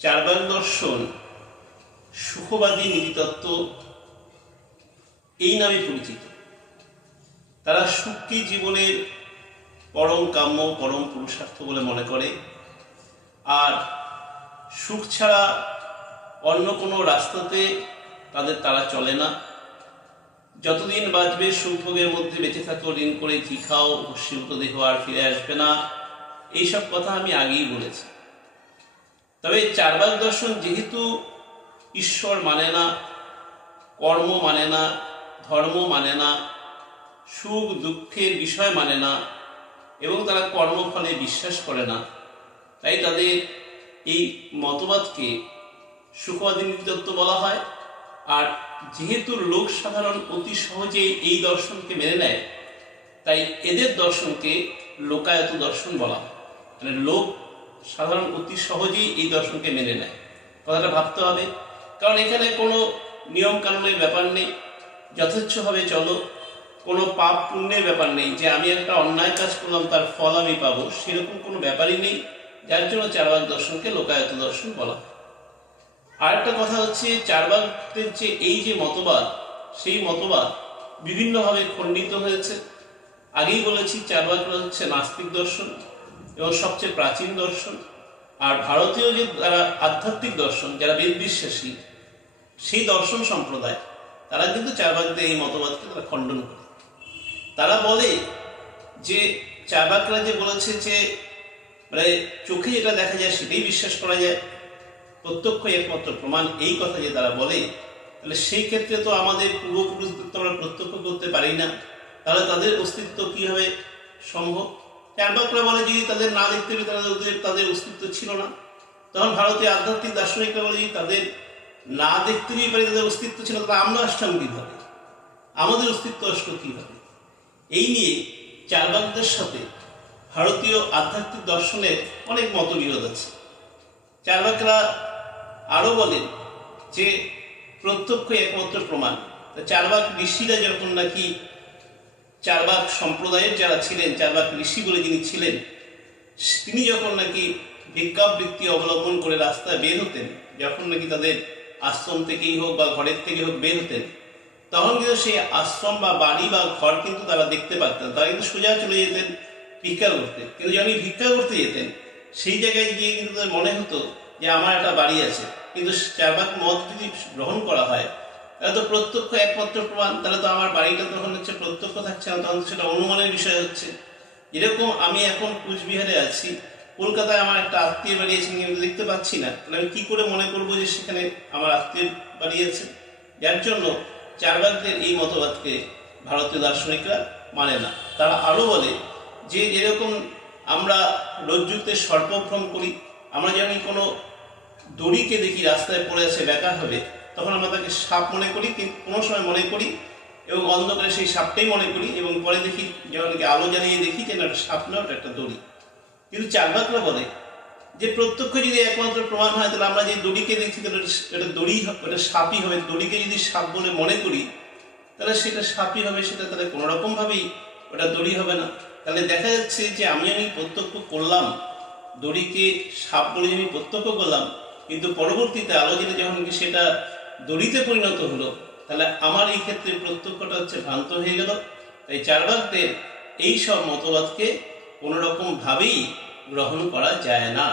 চারবার দর্শন, সুখবাদী নীতিতত্ত্ব, এই নামে পরিচিত। তারা সুখকে জীবনের পরম কাম্য, পরম পুরুষার্থ বলে মনে করে। আর সুখ ছাড়া অন্য কোনো রাস্তাতে তাদের তারা চলে না। যতদিন বাঁচবে সুখভোগের মধ্যে বেঁচে থাকো, ঋণ করে ঘি খাও ভস্মীভূত দেহ আর ফিরে আসবে না। এইসব কথা আমি আগেই বলেছি। তবে চারবাক দর্শন যেহেতু ঈশ্বর মানে না, কর্ম মানে না, ধর্ম মানে না, সুখ দুঃখের বিষয় মানে না, এবং তারা কর্মফলে বিশ্বাস করে না, তাই তাদের এই মতবাদকে সুখবাদী তত্ত্ব বলা হয়। আর যেহেতু লোক সাধারণ অতি সহজেই এই দর্শনকে মেনে নেয়, তাই এদের দর্শনকে লোকায়ত দর্শন বলা হয়। মানে লোক সাধারণ অতি সহজেই এই দর্শনকে মেনে নেয়। কথাটা ভাবতে হবে। কারণ এখানে কোনো নিয়ম কানুনের ব্যাপার নেই। যথেচ্ছভাবে চলো। কোনো পাপ পুণ্যের ব্যাপার নেই। যে আমি একটা অন্যায় কাজ করলাম, তার ফল আমি পাবো, সেরকম কোনো ব্যাপারই নেই। যার জন্য চারবাক দর্শনকে লোকায়ত দর্শন বলা হয়। আরেকটা কথা হচ্ছে চারবাকদের যে এই যে মতবাদ, সেই মতবাদ বিভিন্নভাবে খণ্ডিত হয়েছে। আগেই বলেছি চারবাকরা হচ্ছে নাস্তিক দর্শন। এবং সবচেয়ে প্রাচীন দর্শন। আর ভারতীয় যে যারা আধ্যাত্মিক দর্শন, যারা বিশ্বাসী, সেই দর্শন সম্প্রদায়, তারা কিন্তু চারবাকদের এই মতবাদকে তারা খণ্ডন করে। তারা বলে যে চারবাকরা যে বলেছে যে মানে চোখে যেটা দেখা যায় সেটাই বিশ্বাস করা যায়, প্রত্যক্ষ একমাত্র প্রমাণ এই কথা যে তারা বলে, তাহলে সেই ক্ষেত্রে তো আমাদের পূর্বপুরুষদের তো আমরা প্রত্যক্ষ করতে পারি না। তাহলে তাদের অস্তিত্ব কীভাবে সম্ভব? চারবাকরা বলে যদি তাদের না পেয়ে তাহলে ওদের তাদের অস্তিত্ব ছিল না? তখন ভারতীয় আধ্যাত্মিক দার্শনিকরা বলে যে তাদের না দেখতে পেয়ে পারি তাদের অস্তিত্ব ছিল তাহলে আমরা আসলাম কীভাবে? আমাদের অস্তিত্ব আসলো কীভাবে? এই নিয়ে চারবাকদের সাথে ভারতীয় আধ্যাত্মিক দর্শনের অনেক মতবিরোধ আছে। চারবাকরা আরও বলেন যে প্রত্যক্ষ একমাত্র প্রমাণ। তা চারবাক ঋষিরা যখন নাকি চারবাক সম্প্রদায়ের যারা ছিলেন চারবাক ঋষি বলে যিনি ছিলেন, তিনি যখন নাকি ভিক্ষাবৃত্তি অবলম্বন করে রাস্তায় বের হতেন, যখন নাকি তাদের আশ্রম থেকেই হোক বা ঘরের থেকে হোক বের হতেন, তখন কিন্তু সেই আশ্রম বা বাড়ি বা ঘর কিন্তু তারা দেখতে পারতেন তারা কিন্তু সোজা চলে যেতেন ভিক্ষা করতে। কিন্তু যখন ভিক্ষা করতে যেতেন, সেই জায়গায় গিয়ে কিন্তু তাদের মনে হতো যে, আমার একটা বাড়ি আছে। কিন্তু চারবাক মত যদি গ্রহণ করা হয় তো প্রত্যক্ষ একমাত্র প্রমাণ, তাহলে তো আমার বাড়িটা তখন হচ্ছে প্রত্যক্ষ থাকছে না, তখন সেটা অনুমানের বিষয় হচ্ছে। যেরকম আমি এখন কুচবিহারে আছি, কলকাতায় আমার একটা আত্মীয় বাড়ি আছে কিন্তু দেখতে পাচ্ছি না। তাহলে আমি কী করে মনে করব যে সেখানে আমার আত্মীয় বাড়ি আছে? যার জন্য চারবাকদের এই মতবাদকে ভারতীয় দার্শনিকরা মানে না। তারা আরও বলে যে যেরকম আমরা রজ্জুতে সর্পভ্রম করি, আমরা যেমন কোনো দড়িকে দেখি রাস্তায় পড়ে আছে বেকার হবে তখন আমরা তাকে সাপ মনে করি, কিন্তু কোনো সময় মনে করি এবং অন্ধকারে সেই সাপটাই মনে করি এবং পরে দেখি যখন আলো জ্বালিয়ে দেখি যে না সাপ না, ওটা একটা দড়ি। কিন্তু চারবাকরা বলে যে, প্রত্যক্ষ যদি একমাত্র প্রমাণ হয়, তাহলে আমরা যে দড়িকে দেখছি, তাহলে ওটা দড়ি ওটা সাপই হবে। দড়িকে যদি সাপ বলে মনে করি, তাহলে সেটা সাপই হবে, সেটা তাহলে কোনো রকম ওটা দড়ি হবে না। তাহলে দেখা যাচ্ছে যে, আমি আমি প্রত্যক্ষ করলাম, দড়িকে সাপ বলে আমি প্রত্যক্ষ করলাম, কিন্তু পরবর্তীতে আলোচনা যখন কি সেটা দড়িতে পরিণত হলো। তাহলে আমার এই ক্ষেত্রে প্রত্যক্ষটা হচ্ছে ভ্রান্ত হয়ে গেল। তাই চারবাকদের এই সব মতবাদকে কোনোরকমভাবেই ভাবেই গ্রহণ করা যায় না।